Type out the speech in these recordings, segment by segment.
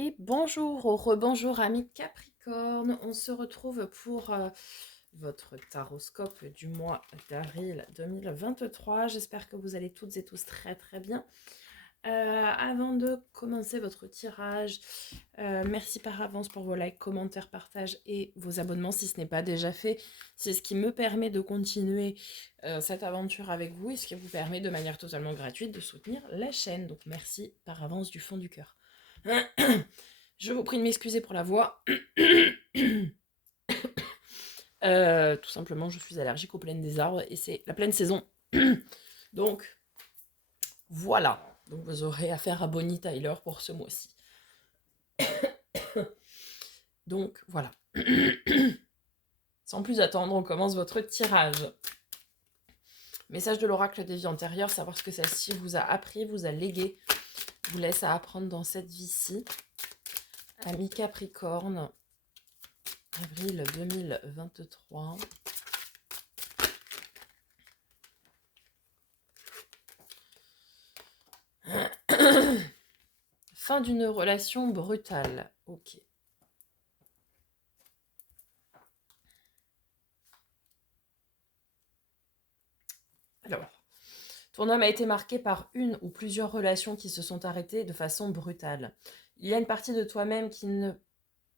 Et bonjour, au rebonjour amis Capricorne, on se retrouve pour votre taroscope du mois d'avril 2023. J'espère que vous allez toutes et tous très très bien. Avant de commencer votre tirage, merci par avance pour vos likes, commentaires, partages et vos abonnements si ce n'est pas déjà fait. C'est ce qui me permet de continuer cette aventure avec vous et ce qui vous permet de manière totalement gratuite de soutenir la chaîne. Donc merci par avance du fond du cœur. Je vous prie de m'excuser pour la voix. Tout simplement, je suis allergique aux plaines des arbres et c'est la pleine saison. Donc, voilà. Donc, vous aurez affaire à Bonnie Tyler pour ce mois-ci. Donc, voilà. Sans plus attendre, on commence votre tirage. Message de l'oracle des vies antérieures, savoir ce que celle-ci vous a appris, vous a légué, vous laisse à apprendre dans cette vie-ci. Ami Capricorne, avril 2023. Fin d'une relation brutale. Ok. Alors, ton homme a été marqué par une ou plusieurs relations qui se sont arrêtées de façon brutale. Il y a une partie de toi-même qui ne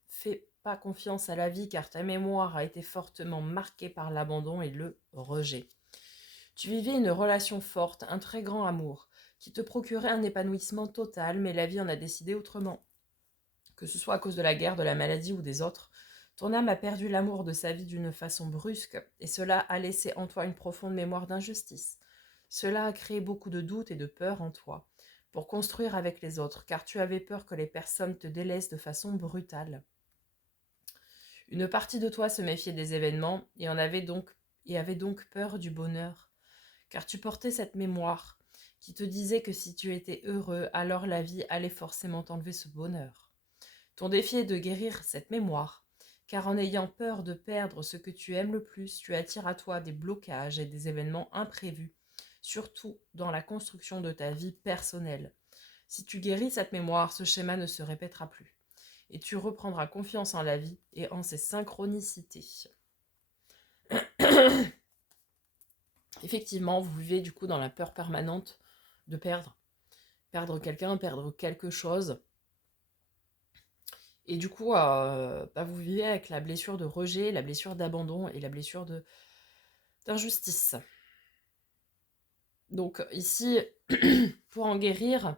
fait pas confiance à la vie car ta mémoire a été fortement marquée par l'abandon et le rejet. Tu vivais une relation forte, un très grand amour, qui te procurait un épanouissement total, mais la vie en a décidé autrement. Que ce soit à cause de la guerre, de la maladie ou des autres, ton âme a perdu l'amour de sa vie d'une façon brusque, et cela a laissé en toi une profonde mémoire d'injustice. Cela a créé beaucoup de doutes et de peur en toi, pour construire avec les autres, car tu avais peur que les personnes te délaissent de façon brutale. Une partie de toi se méfiait des événements et avait donc peur du bonheur, car tu portais cette mémoire qui te disait que si tu étais heureux, alors la vie allait forcément t'enlever ce bonheur. Ton défi est de guérir cette mémoire, car en ayant peur de perdre ce que tu aimes le plus, tu attires à toi des blocages et des événements imprévus, surtout dans la construction de ta vie personnelle. Si tu guéris cette mémoire, ce schéma ne se répétera plus, et tu reprendras confiance en la vie et en ses synchronicités. Effectivement, vous vivez du coup dans la peur permanente de perdre quelqu'un, perdre quelque chose. Et du coup, vous vivez avec la blessure de rejet, la blessure d'abandon et la blessure d'injustice. Donc ici, pour en guérir,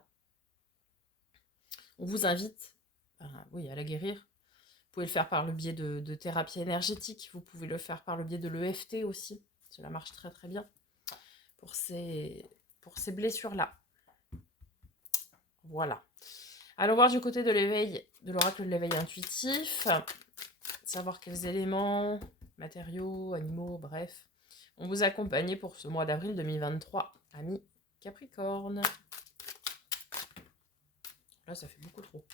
on vous invite à la guérir. Vous pouvez le faire par le biais de thérapie énergétique. Vous pouvez le faire par le biais de l'EFT aussi. Cela marche très très bien pour ces blessures-là. Voilà. Allons voir du côté de l'éveil, de l'oracle de l'éveil intuitif. Savoir quels éléments, matériaux, animaux, bref, on vous accompagne pour ce mois d'avril 2023, amis Capricorne. Là, ça fait beaucoup trop.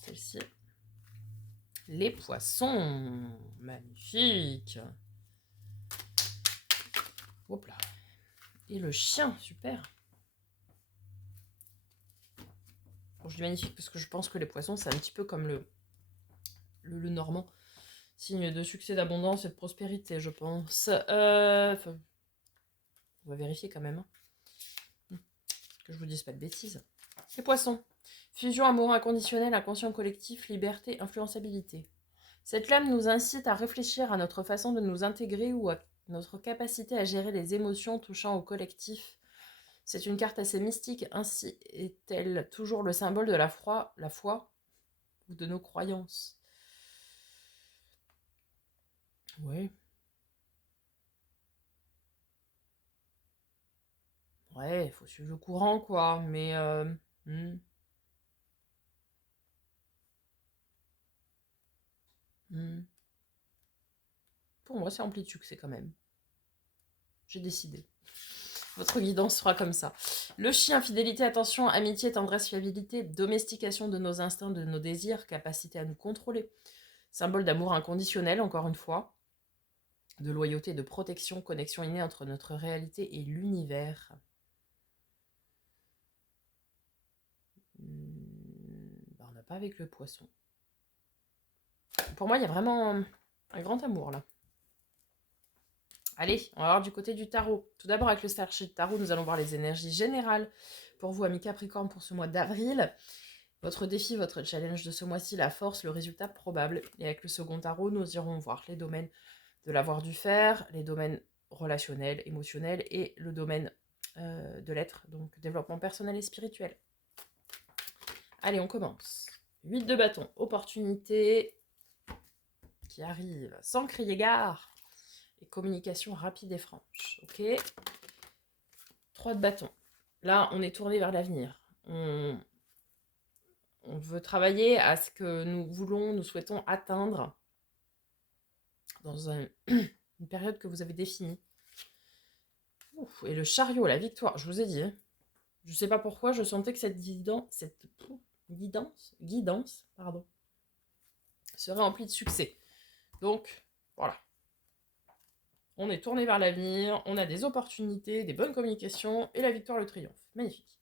Celle-ci. Les poissons. Magnifique. Hop là. Et le chien, super. Bon, je dis magnifique parce que je pense que les poissons, c'est un petit peu comme le normand. Signe de succès, d'abondance et de prospérité, je pense. On va vérifier quand même. Que je vous dise pas de bêtises. Les poissons. Fusion, amour inconditionnel, inconscient collectif, liberté, influençabilité. Cette lame nous incite à réfléchir à notre façon de nous intégrer ou à notre capacité à gérer les émotions touchant au collectif. C'est une carte assez mystique, ainsi est-elle toujours le symbole de la foi ou de nos croyances. Oui. Ouais, il faut suivre le courant, quoi, mais... hmm, hmm. Pour moi, c'est rempli de succès quand même. J'ai décidé. Votre guidance sera comme ça. Le chien, fidélité, attention, amitié, tendresse, fiabilité, domestication de nos instincts, de nos désirs, capacité à nous contrôler. Symbole d'amour inconditionnel, encore une fois, de loyauté, de protection, connexion innée entre notre réalité et l'univers. On n'a pas avec le poisson. Pour moi, il y a vraiment un grand amour là. Allez, on va voir du côté du tarot. Tout d'abord, avec le Starship Tarot, nous allons voir les énergies générales pour vous, amis Capricorne, pour ce mois d'avril. Votre défi, votre challenge de ce mois-ci, la force, le résultat probable. Et avec le second tarot, nous irons voir les domaines de l'avoir dû faire, les domaines relationnels, émotionnels et le domaine de l'être, donc développement personnel et spirituel. Allez, on commence. 8 de bâton, opportunité qui arrive sans crier gare. Et communication rapide et franche. Ok. 3 de bâton. Là, on est tourné vers l'avenir. On veut travailler à ce que nous voulons, nous souhaitons atteindre dans une période que vous avez définie. Ouf, et le chariot, la victoire, je vous ai dit. Hein, je ne sais pas pourquoi, je sentais que cette guidance serait emplie de succès. Donc, voilà. On est tourné vers l'avenir, on a des opportunités, des bonnes communications, et la victoire, le triomphe. Magnifique.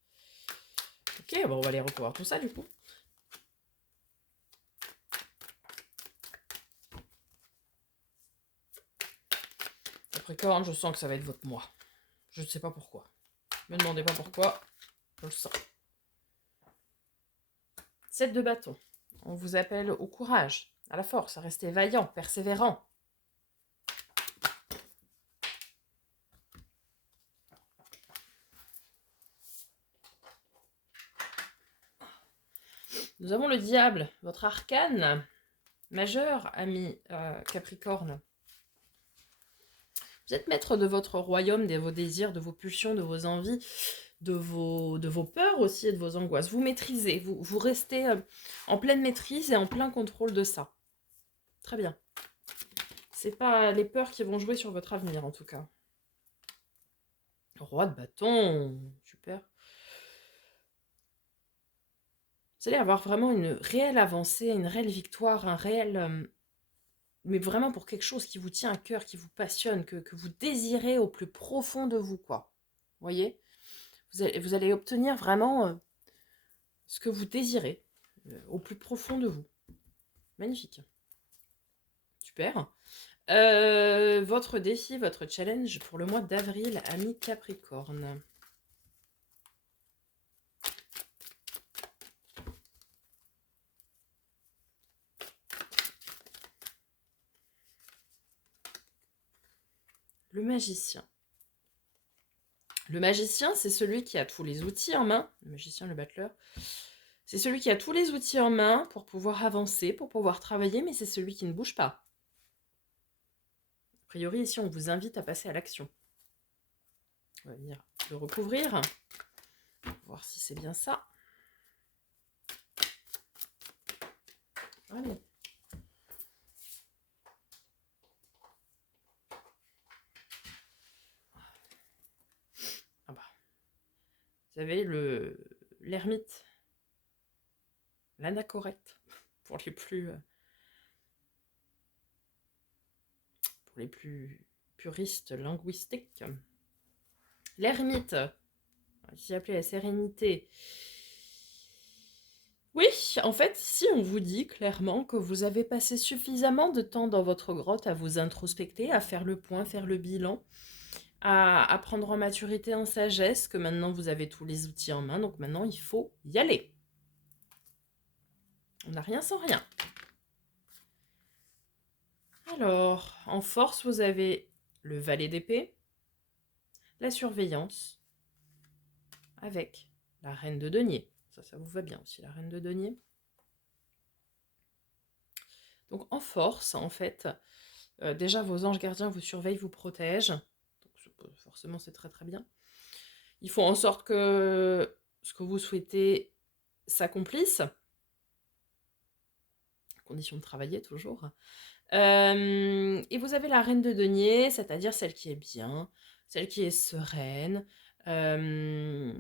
Ok, bon, on va aller recouvrir tout ça, du coup. Capricorne, je sens que ça va être votre mois. Je ne sais pas pourquoi. Ne me demandez pas pourquoi, je le sens. 7 de bâton. On vous appelle au courage, à la force, à rester vaillant, persévérant. Nous avons le diable, votre arcane majeur, ami Capricorne. Vous êtes maître de votre royaume, de vos désirs, de vos pulsions, de vos envies, de vos peurs aussi et de vos angoisses. Vous maîtrisez, vous restez en pleine maîtrise et en plein contrôle de ça. Très bien. C'est pas les peurs qui vont jouer sur votre avenir, en tout cas. Roi de bâton, super. Vous allez avoir vraiment une réelle avancée, une réelle victoire, un réel... mais vraiment pour quelque chose qui vous tient à cœur, qui vous passionne, que vous désirez au plus profond de vous, quoi. Vous voyez, vous allez obtenir vraiment ce que vous désirez au plus profond de vous. Magnifique. Super. Votre défi, votre challenge pour le mois d'avril, ami Capricorne. Le magicien. Le magicien, c'est celui qui a tous les outils en main. Le magicien, le battleur. C'est celui qui a tous les outils en main pour pouvoir avancer, pour pouvoir travailler, mais c'est celui qui ne bouge pas. A priori, ici, on vous invite à passer à l'action. On va venir le recouvrir. Voir si c'est bien ça. Allez. Ah bah. Vous avez l'ermite. L'anachorète. Pour les plus puristes linguistiques. L'ermite. Ici appelé la sérénité. Oui, en fait, si on vous dit clairement que vous avez passé suffisamment de temps dans votre grotte à vous introspecter, à faire le point, faire le bilan, à prendre en maturité, en sagesse, que maintenant vous avez tous les outils en main, donc maintenant il faut y aller. On n'a rien sans rien. Alors, en force, vous avez le valet d'épée, la surveillance, avec la reine de denier. Ça vous va bien aussi, la reine de denier. Donc en force, en fait, déjà vos anges gardiens vous surveillent, vous protègent. Donc, forcément, c'est très très bien. Ils font en sorte que ce que vous souhaitez s'accomplisse. Condition de travailler toujours. Et vous avez la reine de denier, c'est-à-dire celle qui est bien, celle qui est sereine, euh,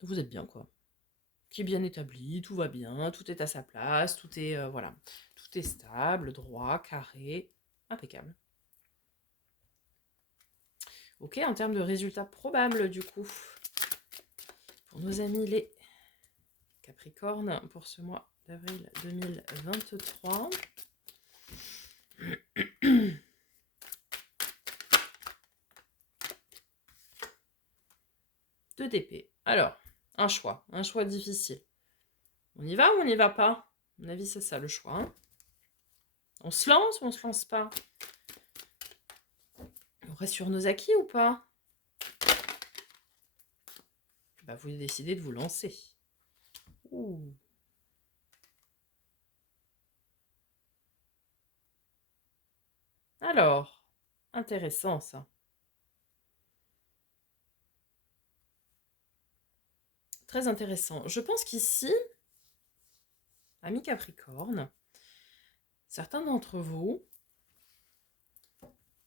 vous êtes bien, quoi. Qui est bien établie, tout va bien, tout est à sa place, tout est, voilà, tout est stable, droit, carré, impeccable. Ok, en termes de résultats probables, du coup, pour nos amis les Capricornes, pour ce mois d'avril 2023. 2 d'épée. Alors, un choix difficile. On y va ou on n'y va pas? À mon avis, c'est ça le choix. Hein, on se lance ou on se lance pas? On reste sur nos acquis ou pas? Bah, vous décidez de vous lancer. Ouh. Alors, intéressant ça. Très intéressant. Je pense qu'ici, amis Capricorne, certains d'entre vous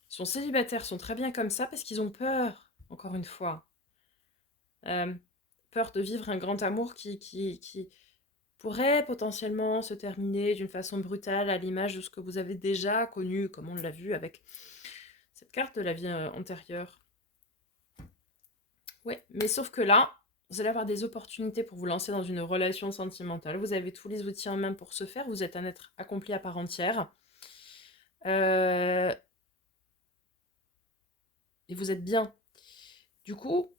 sont célibataires, sont très bien comme ça parce qu'ils ont peur, encore une fois. Peur de vivre un grand amour qui pourrait potentiellement se terminer d'une façon brutale à l'image de ce que vous avez déjà connu, comme on l'a vu avec cette carte de la vie antérieure. Ouais, mais sauf que là, vous allez avoir des opportunités pour vous lancer dans une relation sentimentale. Vous avez tous les outils en main pour ce faire. Vous êtes un être accompli à part entière. Et vous êtes bien. Du coup,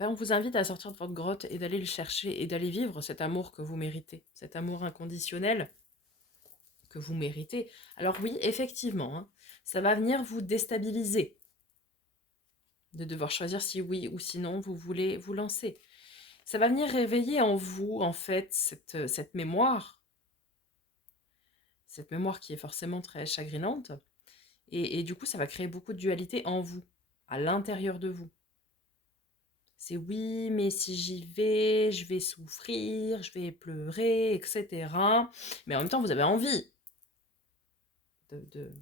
on vous invite à sortir de votre grotte et d'aller le chercher et d'aller vivre cet amour que vous méritez, cet amour inconditionnel que vous méritez. Alors oui, effectivement, hein, ça va venir vous déstabiliser de devoir choisir si oui ou sinon vous voulez vous lancer. Ça va venir réveiller en vous, en fait, cette mémoire qui est forcément très chagrinante. Et du coup, ça va créer beaucoup de dualité en vous, à l'intérieur de vous. C'est oui, mais si j'y vais, je vais souffrir, je vais pleurer, etc. Mais en même temps, vous avez envie de, de,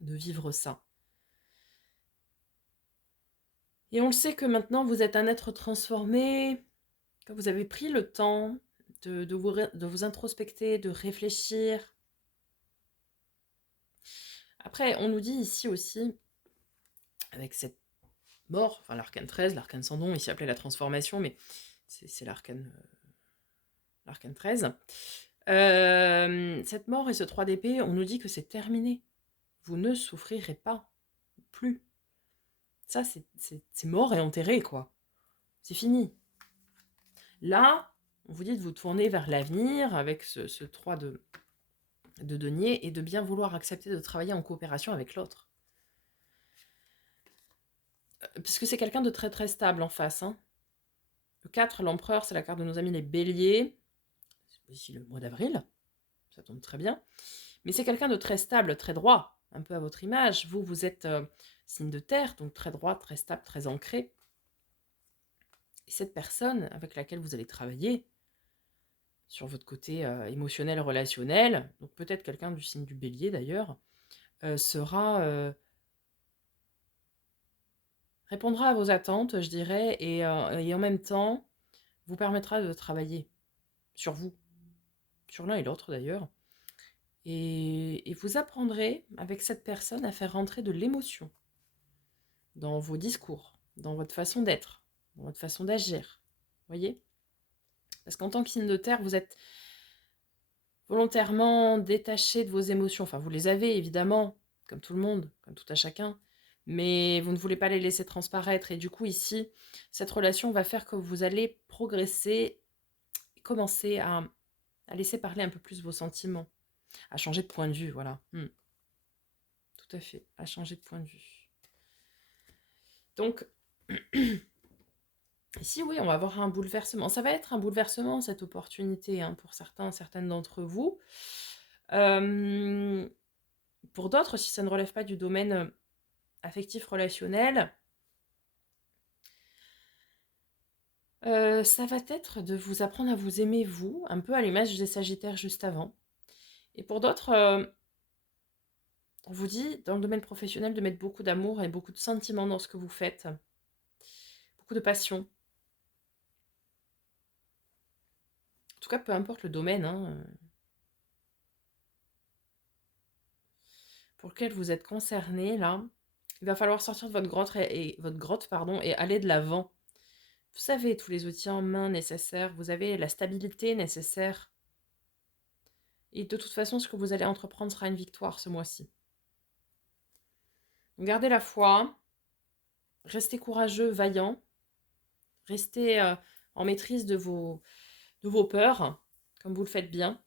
de vivre ça. Et on le sait que maintenant, vous êtes un être transformé, que vous avez pris le temps de vous introspecter, de réfléchir. Après, on nous dit ici aussi, avec cette mort, enfin l'arcane 13, l'arcane sans don, ici appelé la transformation, mais c'est l'arcane 13. Cette mort et ce 3 d'épée, on nous dit que c'est terminé. Vous ne souffrirez pas plus. Ça, c'est mort et enterré, quoi. C'est fini. Là, on vous dit de vous tourner vers l'avenir avec ce 3 de denier et de bien vouloir accepter de travailler en coopération avec l'autre. Parce que c'est quelqu'un de très très stable en face. Hein. Le 4, l'empereur, c'est la carte de nos amis les béliers. C'est ici le mois d'avril. Ça tombe très bien. Mais c'est quelqu'un de très stable, très droit, un peu à votre image. Vous, vous êtes signe de terre, donc très droit, très stable, très ancré. Et cette personne avec laquelle vous allez travailler, sur votre côté émotionnel, relationnel, donc peut-être quelqu'un du signe du bélier d'ailleurs, répondra à vos attentes, je dirais, et en même temps, vous permettra de travailler sur vous, sur l'un et l'autre d'ailleurs. Et vous apprendrez avec cette personne à faire rentrer de l'émotion dans vos discours, dans votre façon d'être, dans votre façon d'agir. Voyez ? Parce qu'en tant que signe de terre, vous êtes volontairement détaché de vos émotions. Enfin, vous les avez évidemment, comme tout le monde, comme tout à chacun, mais vous ne voulez pas les laisser transparaître. Et du coup, ici, cette relation va faire que vous allez progresser et commencer à laisser parler un peu plus vos sentiments, à changer de point de vue, voilà. Tout à fait, à changer de point de vue. Donc, ici, oui, on va avoir un bouleversement. Ça va être un bouleversement, cette opportunité, hein, pour certaines d'entre vous. Pour d'autres, si ça ne relève pas du domaine affectif relationnel, ça va être de vous apprendre à vous aimer, vous, un peu à l'image des Sagittaires juste avant. Et pour d'autres, On vous dit, dans le domaine professionnel, de mettre beaucoup d'amour et beaucoup de sentiments dans ce que vous faites. Beaucoup de passion. En tout cas, peu importe le domaine pour lequel vous êtes concerné, là, il va falloir sortir de votre grotte et aller de l'avant. Vous avez tous les outils en main nécessaires, vous avez la stabilité nécessaire. Et de toute façon, ce que vous allez entreprendre sera une victoire ce mois-ci. Donc, gardez la foi, restez courageux, vaillant, restez en maîtrise de vos peurs, comme vous le faites bien.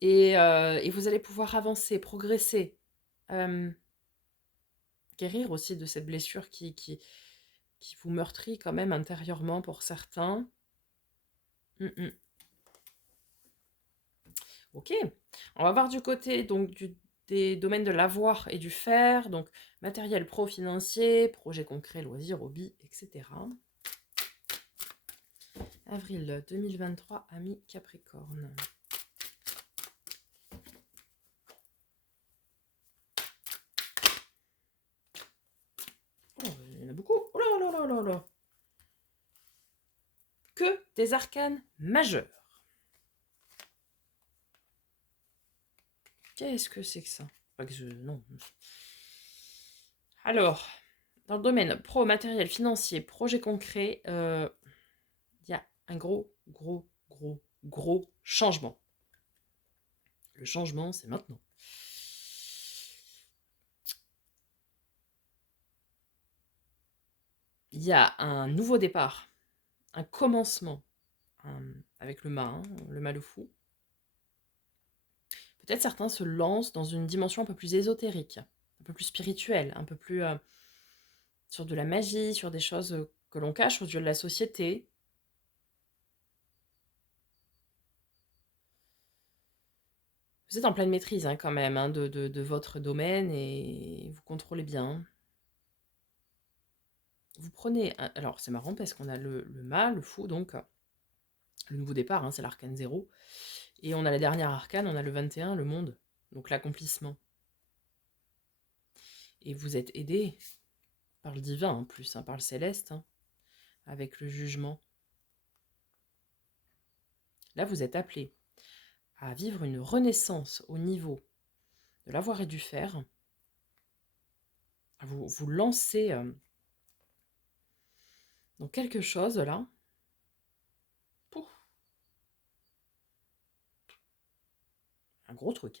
Et vous allez pouvoir avancer, progresser, guérir aussi de cette blessure qui vous meurtrit quand même intérieurement pour certains. Ok, on va voir du côté donc des domaines de l'avoir et du faire, donc matériel pro-financier, projet concret, loisirs, hobby, etc. Avril 2023, ami Capricorne. Oh, il y en a beaucoup. Oh là là là là là. Que des arcanes majeurs. Qu'est-ce que c'est que ça? Non. Alors, dans le domaine pro, matériel, financier, projet concret, il y a un gros changement. Le changement, c'est maintenant. Il y a un nouveau départ, un commencement avec le mât, le mât le fou. Peut-être certains se lancent dans une dimension un peu plus ésotérique, un peu plus spirituelle, un peu plus sur de la magie, sur des choses que l'on cache aux yeux de la société. Vous êtes en pleine maîtrise quand même de votre domaine et vous contrôlez bien. Vous prenez... Alors c'est marrant parce qu'on a le mât, le fou, donc le nouveau départ, c'est l'arcane 0. Et on a la dernière arcane, on a le 21, le monde, donc l'accomplissement. Et vous êtes aidé par le divin en plus, par le céleste, avec le jugement. Là, vous êtes appelé à vivre une renaissance au niveau de l'avoir et du faire. Vous lancez dans quelque chose là. Pouf. Un gros truc.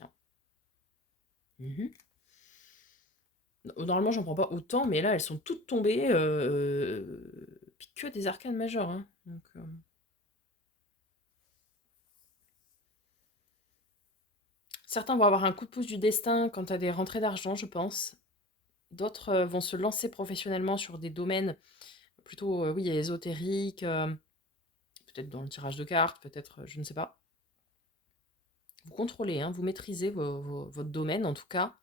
Normalement, j'en prends pas autant, mais là, elles sont toutes tombées. Puis que des arcanes majeures. Donc, certains vont avoir un coup de pouce du destin quant à des rentrées d'argent, je pense. D'autres vont se lancer professionnellement sur des domaines plutôt, oui, ésotériques, peut-être dans le tirage de cartes, peut-être, je ne sais pas. Vous contrôlez, vous maîtrisez votre domaine en tout cas.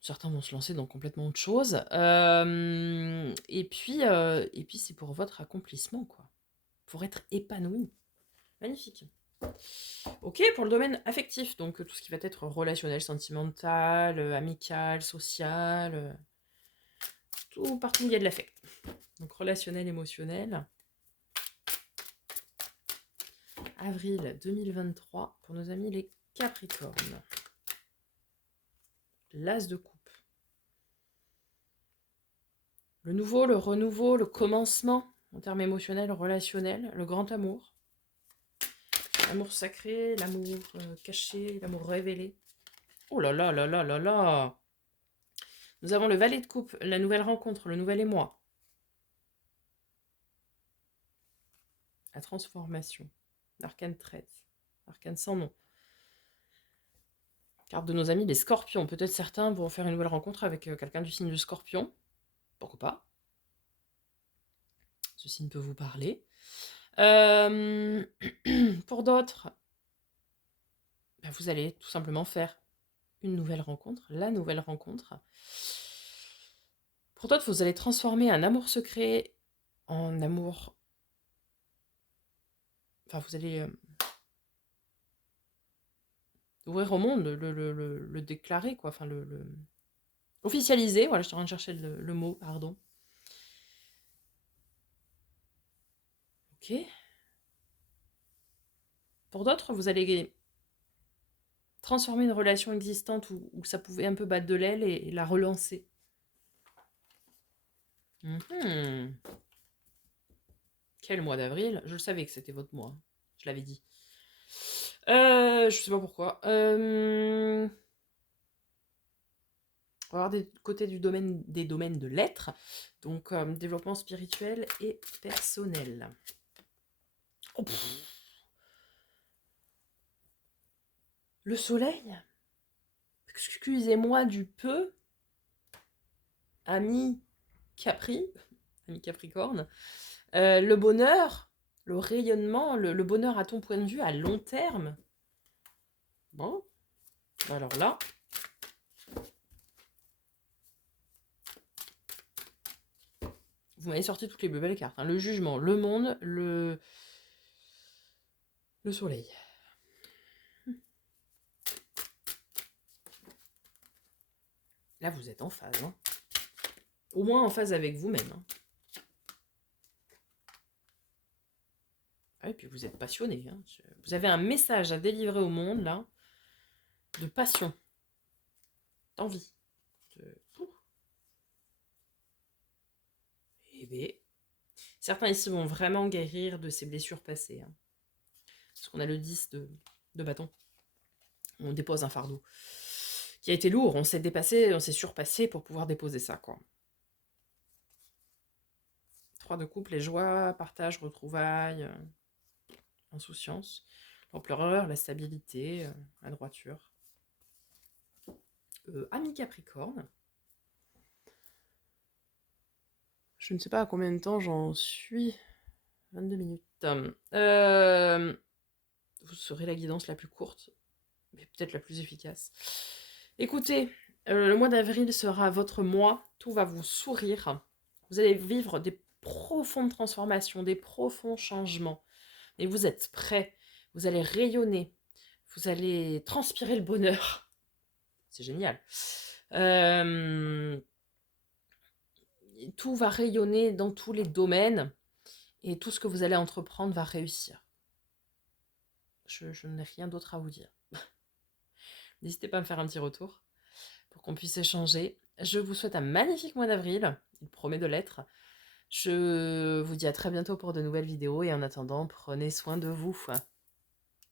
Certains vont se lancer dans complètement autre chose. Et puis c'est pour votre accomplissement, quoi. Pour être épanoui. Magnifique. Ok, pour le domaine affectif, donc tout ce qui va être relationnel, sentimental, amical, social, tout partout où il y a de l'affect. Donc relationnel, émotionnel. Avril 2023 pour nos amis les Capricornes. L'As de coupe. Le nouveau, le renouveau, le commencement en termes émotionnels, relationnels, le grand amour. L'amour sacré, l'amour caché, l'amour révélé. Oh là là là là là là. Nous avons le valet de coupe, la nouvelle rencontre, le nouvel émoi. La transformation. L'arcane 13. L'arcane sans nom. Carte de nos amis les scorpions. Peut-être certains vont faire une nouvelle rencontre avec quelqu'un du signe du scorpion. Pourquoi pas? Ce signe peut vous parler. Pour d'autres, vous allez tout simplement faire une nouvelle rencontre, la nouvelle rencontre. Pour d'autres, vous allez transformer un amour secret en amour... Enfin, vous allez l'ouvrir au monde, le déclarer, quoi. Enfin, officialiser, voilà, je suis en train de chercher le mot, pardon. Ok. Pour d'autres, vous allez transformer une relation existante où ça pouvait un peu battre de l'aile et la relancer. Mhm. Quel mois d'avril? Je le savais que c'était votre mois. Je l'avais dit. Je sais pas pourquoi. On va voir des côtés des domaines de l'être. Donc, développement spirituel et personnel. Oh, le soleil? Excusez-moi du peu, ami Capri, ami Capricorne. Le bonheur, le rayonnement, le bonheur à ton point de vue à long terme. Bon, alors là. Vous m'avez sorti toutes les plus belles cartes. Hein. Le jugement, le monde, le soleil. Là, vous êtes en phase. Hein. Au moins en phase avec vous-même. Hein. Ah, et puis vous êtes passionné. Hein. Vous avez un message à délivrer au monde, là, de passion, d'envie. Eh bien, certains ici vont vraiment guérir de ces blessures passées. Hein. Parce qu'on a le 10 de bâton. On dépose un fardeau qui a été lourd. On s'est dépassé, on s'est surpassé pour pouvoir déposer ça, quoi. 3 de couple, les joies, partage, retrouvailles, insouciance, l'ampleur, la stabilité, la droiture. Ami Capricorne. Je ne sais pas à combien de temps j'en suis. 22 minutes. Vous serez la guidance la plus courte, mais peut-être la plus efficace. Écoutez, le mois d'avril sera votre mois. Tout va vous sourire. Vous allez vivre des profondes transformations, des profonds changements. Et vous êtes prêts. Vous allez rayonner. Vous allez transpirer le bonheur. C'est génial. Tout va rayonner dans tous les domaines et tout ce que vous allez entreprendre va réussir. Je n'ai rien d'autre à vous dire. N'hésitez pas à me faire un petit retour pour qu'on puisse échanger. Je vous souhaite un magnifique mois d'avril. Il promet de l'être. Je vous dis à très bientôt pour de nouvelles vidéos et en attendant, prenez soin de vous.